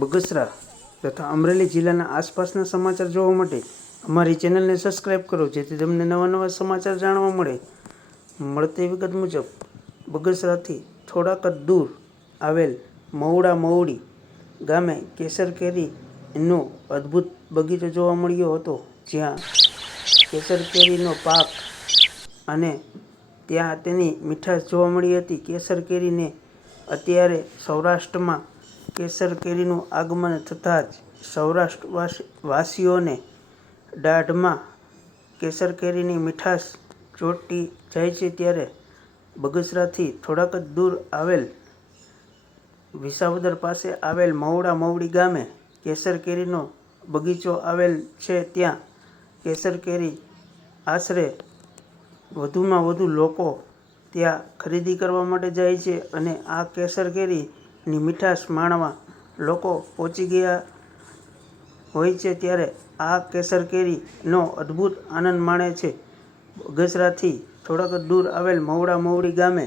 બગસરા તથા અમરેલી જિલ્લાના આસપાસના સમાચાર જોવા માટે અમારી ચેનલને સબસ્ક્રાઈબ કરો, જેથી તમને નવા નવા સમાચાર જાણવા મળે. મળતી વિગત મુજબ બગસરાથી થોડાક જ દૂર આવેલ મવડા મવડી ગામે કેસર કેરીનો અદ્ભુત બગીચો જોવા મળ્યો હતો, જ્યાં કેસર કેરીનો પાક અને ત્યાં તેની મીઠાશ જોવા મળી હતી. કેસર કેરીને અત્યારે સૌરાષ્ટ્રમાં કેસર કેરીનું આગમન થતાં જ સૌરાષ્ટ્રવાસીઓને દાઢમાં કેસર કેરીની મીઠાશ ચોંટી જાય છે. ત્યારે બગસરાથી થોડાક જ દૂર આવેલ વિસાવદર પાસે આવેલ મવડા મવડી ગામે કેસર કેરીનો બગીચો આવેલ છે. ત્યાં કેસર કેરી આશરે વધુમાં વધુ લોકો ત્યાં ખરીદી કરવા માટે જાય છે અને આ કેસર કેરીની મીઠાશ માણવા લોકો પહોંચી ગયા હોય છે. ત્યારે આ કેસર કેરીનો અદ્ભુત આનંદ માણે છે. બગસરાથી થોડાક જ દૂર આવેલ મવડા મવડી ગામે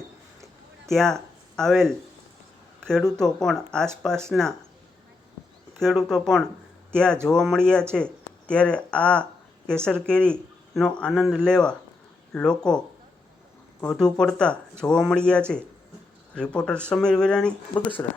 ત્યાં આવેલ ખેડૂતો પણ આસપાસના ખેડૂતો પણ ત્યાં જોવા મળ્યા છે. ત્યારે આ કેસર કેરીનો આનંદ લેવા લોકો વધુ પડતા જોવા મળ્યા છે. રિપોર્ટર સમીર વિરાણી, બગસરા.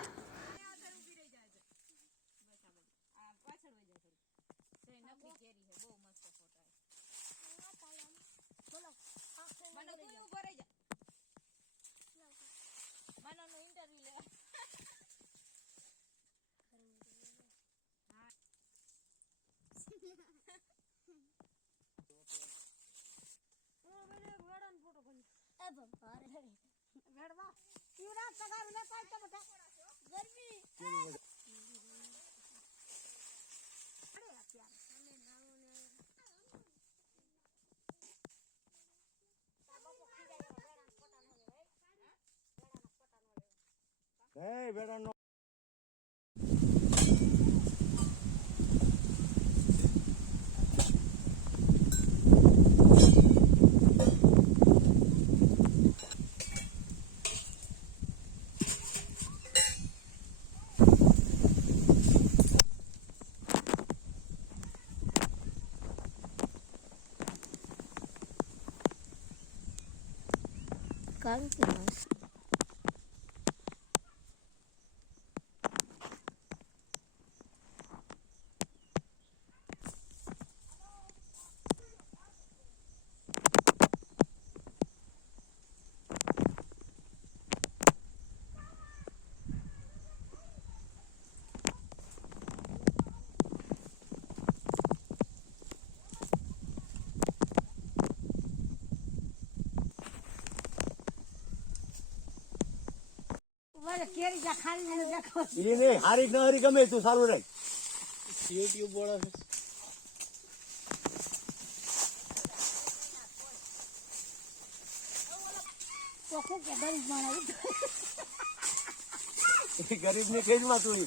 હારી ન હારી ગમે તું સારું રહે. યુટ્યુબ વાળા ગરીબ ની કેજ માં તું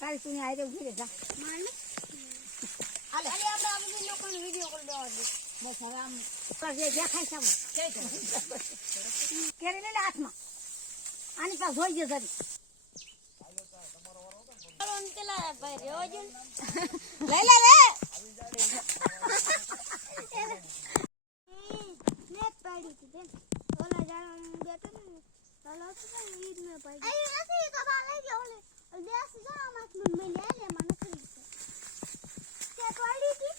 કાલ તું આ ઉભી રહે જા હાલે આપણે આ બધી લોકોને વિડિયો કોલ દેવા દે બસ હવે આમ કરજે દેખાય સામે કેરી લે હાથમાં આની પાસે જોઈ જશે પેલા ભાઈ રેવા જો લે લે લે નેટ પાડી હતી ઓલા જાણ બેઠો ને ચાલો તો ઈદ મે પાડી એ નથી તો બા લઈ ગયો ઓલે દેસ જા મત મે લે લે મને કરી કે પાડી હતી.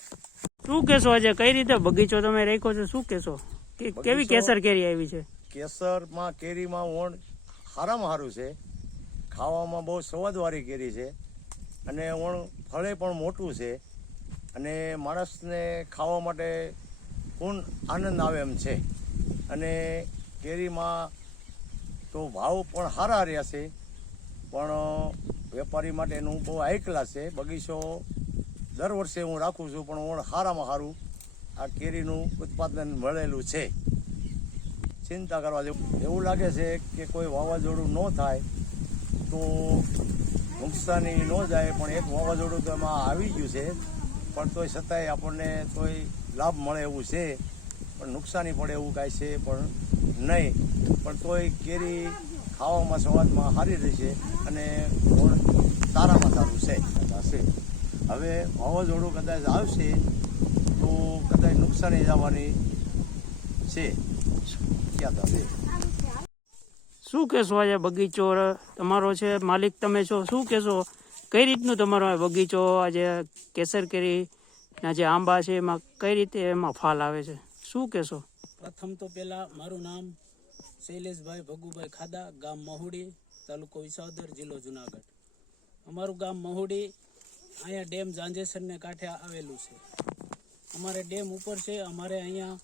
શું કહેશો આજે, કઈ રીતે બગીચો તમે રાખ્યો છો, શું કહેશો, કેવી કેસર કેરી આવી છે? કેસરમાં કેરીમાં વણ સારામાં સારું છે, ખાવામાં બહુ સ્વાદવાળી કેરી છે અને વણ ફળે પણ મોટું છે અને માણસને ખાવા માટે પૂર્ણ આનંદ આવે એમ છે. અને કેરીમાં તો ભાવ પણ સારા રહ્યા છે, પણ વેપારી માટે એનું બહુ હાઈ ક્લાસ છે. બગીચો દર વર્ષે હું રાખું છું, પણ ઓણ સારામાં સારું આ કેરીનું ઉત્પાદન મળેલું છે. ચિંતા કરવા જેવું એવું લાગે છે કે કોઈ વાવાઝોડું ન થાય તો નુકસાની ન જાય, પણ એક વાવાઝોડું તો એમાં આવી ગયું છે, પણ તોય છતાંય આપણને તોય લાભ મળે એવું છે, પણ નુકસાની પડે એવું કાંઈ છે પણ નહીં. પણ તોય કેરી ખાવામાં સ્વાદમાં સારી રહેશે અને સારામાં સારું છે. હવે વાવાઝોડું કદાચ આવશે તો કદાચ નુકસાની જવાની છે શક્યતા છે. શું કહેશો આજે બગીચો તમારો છે, માલિક તમે છો, શું કહેશો કઈ રીતનું તમારો આ બગીચો આજે કેસર કેરીના જે આંબા છે એમાં કઈ રીતે એમાં ફાલ આવે છે, શું કહેશો? પ્રથમ તો પહેલા મારું નામ શૈલેષભાઈ ભગુભાઈ ખાદા, ગામ મહુડી, તાલુકો વિસાવદર, જિલ્લો જુનાગઢ. અમારું ગામ મહુડી અહીંયા ડેમ ઝાંઝેસરને કાંઠે આવેલું છે. અમારે ડેમ ઉપર છે. અમારે અહીંયા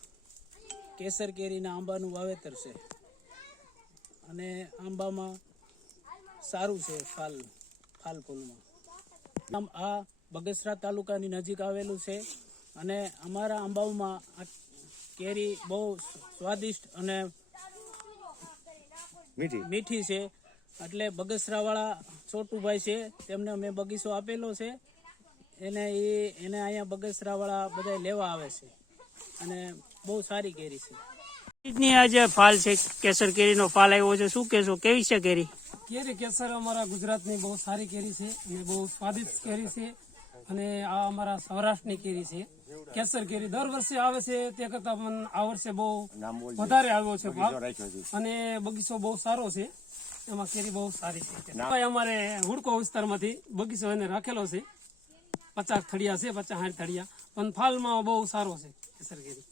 કેસર કેરીના આંબાનું વાવેતર છે અને આંબામાં સારું છે ફાલ ફૂલમાં. આ બગસરા તાલુકાની નજીક આવેલું છે અને અમારા આંબાઓમાં આ કેરી બહુ સ્વાદિષ્ટ અને મીઠી છે. એટલે બગસરાવાળા છોટુભાઈ છે, તેમને અમે બગીચો આપેલો છે. એને અહીંયા બગસરાવાળા બધા લેવા આવે છે અને બહુ સારી કેરી છે. ની આ જે ફાલ છે, કેસર કેરીનો ફાલ આવ્યો છે, શું કહેશો કેવી છે કેરી? કેરી કેસર અમારા ગુજરાતની બહુ સારી કેરી છે અને બહુ સ્વાદિષ્ટ કેરી છે અને આ અમારા સૌરાષ્ટ્રની કેરી છે. કેસર કેરી દર વર્ષે આવે છે, તે કરતાં પણ આ વર્ષે બહુ વધારે આવ્યો છે ભાવ અને બગીચો બહુ સારો છે. એમાં કેરી બહુ સારી છે. અમારે હુડકો વિસ્તારમાંથી બગીચો એને રાખેલો છે. 50 થડિયા છે, 50-60 થડિયા, પણ ફાલમાં બહુ સારો છે કેસર કેરી.